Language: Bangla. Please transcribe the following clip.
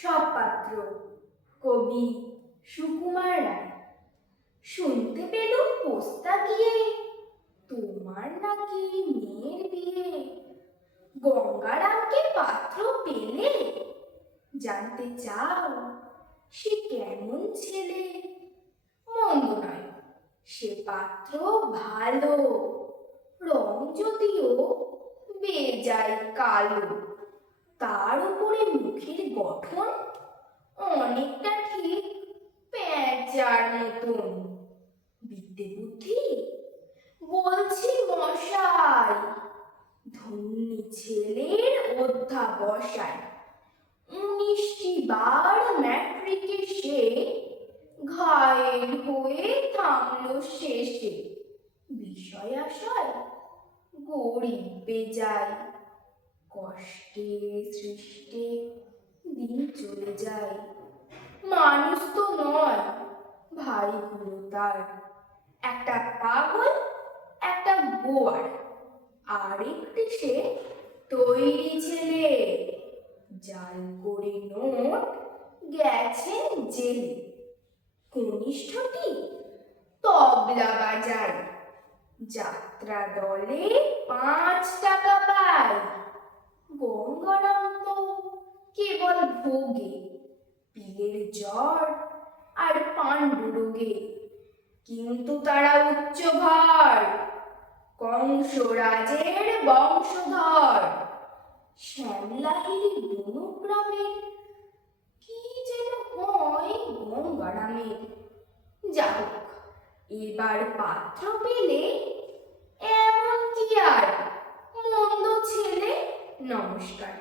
সব পাত্র। কবি সুকুমার রায়। শুনতে পেলুম পোস্তা গিয়ে, তোমার নাকি মেয়ের বিয়ে। গঙ্গারামকে পাত্র পেলে, জানতে চাও সে কেমন ছেলে? মন্দ নয়, সে পাত্র ভালো, রং যদিও বেজায় কালো। তার উপরে মুখের গঠন অনেকটা ঠিক পেঁচার মতন। বিদ্যে বুদ্ধি বলছি মশাই, ধন্যী ছেলের অধ্যাবসায়। 19টি বার ম্যাট্রিকে সে ঘায়েল হয়ে থামলো শেষে। বিষয় আশয় গরিব বেজায়, কষ্টে সৃষ্টে দিন চলে যায়। মানুষ তো নয়, ভাইগুলো তার, একটা পাগল একটা গোয়ার, আরেকটি সে তৈরি ছেলে। জাল করে নোট গেছেন জেলে। কনিষ্ঠটি তবলা বাজায়, যাত্রা দলে 5 টাকা পায়। গঙ্গারাম তো কেবল ভোগে, পিলের জ্বর আর পাণ্ডুরোগে। কিন্তু তারা উচ্চভর, কংসরাজের বংশধর। শ্যামলাহিরি বনগ্রামের কি যেন হয় গঙ্গারামের। যাক, এবার পাত্র পেলে এমন কি আর, মন্দ ছেলে। নমস্কার।